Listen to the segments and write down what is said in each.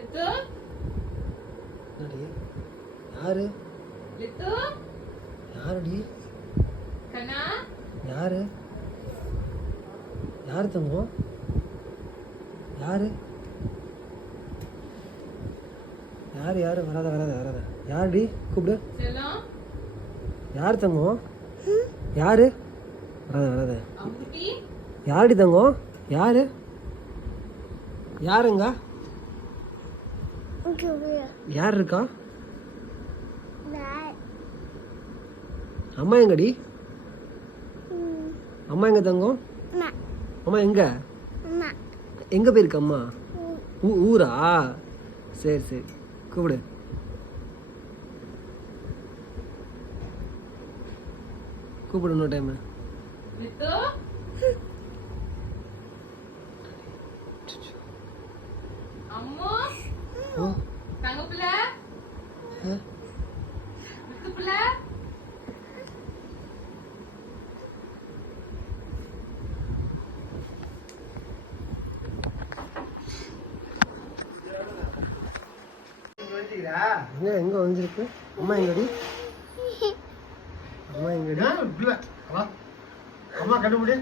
லித்து என்னடி யாரு லித்து யாருடி கண்ணா யாரு யாரு தங்கம் யாரு யாரு யாரு வராத வராத வராத யாருடி கூப்பிடு செல்லம் யாரு தங்கம் யாரு வராத வராத அம்புட்டி யாருடி தங்கம் யாரு யாருங்க யார் இருக்கா அம்மா எங்கடி அம்மா எங்க தங்கம் அம்மா எங்க எங்க போயிருக்கு அம்மா ஊரா சரி சரி கூப்பிடு கூப்பிடு இன்னொரு டைம் லித்து அம்மா தங்க பிள்ளை லித்து பிள்ளை எங்க எங்க வந்துருக்கு அம்மா எங்கடி அம்மா எங்கடி அம்மா கண்டுபிடி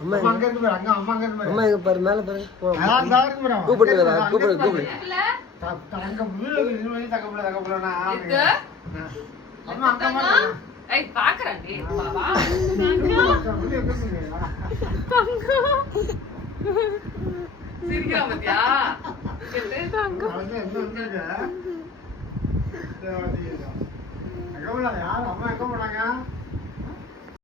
அம்மா அம்மா அங்க இருக்கு பாரு அங்க அம்மா அங்க இருக்கு பாரு அம்மா எங்க பாரு மேல பாரு அதான் தான் இருக்கு பாரு கூப்பிடு கூப்பிடு கூப்பிடு பிள்ளை தங்க வீடு இது தங்க பிள்ளனா லித்து அம்மா அங்க அம்மா ஏய் பாக்குறேன்டி பாபா சிரிக்கிறா பாத்தியா யார் அம்மா எங்க போனாங்க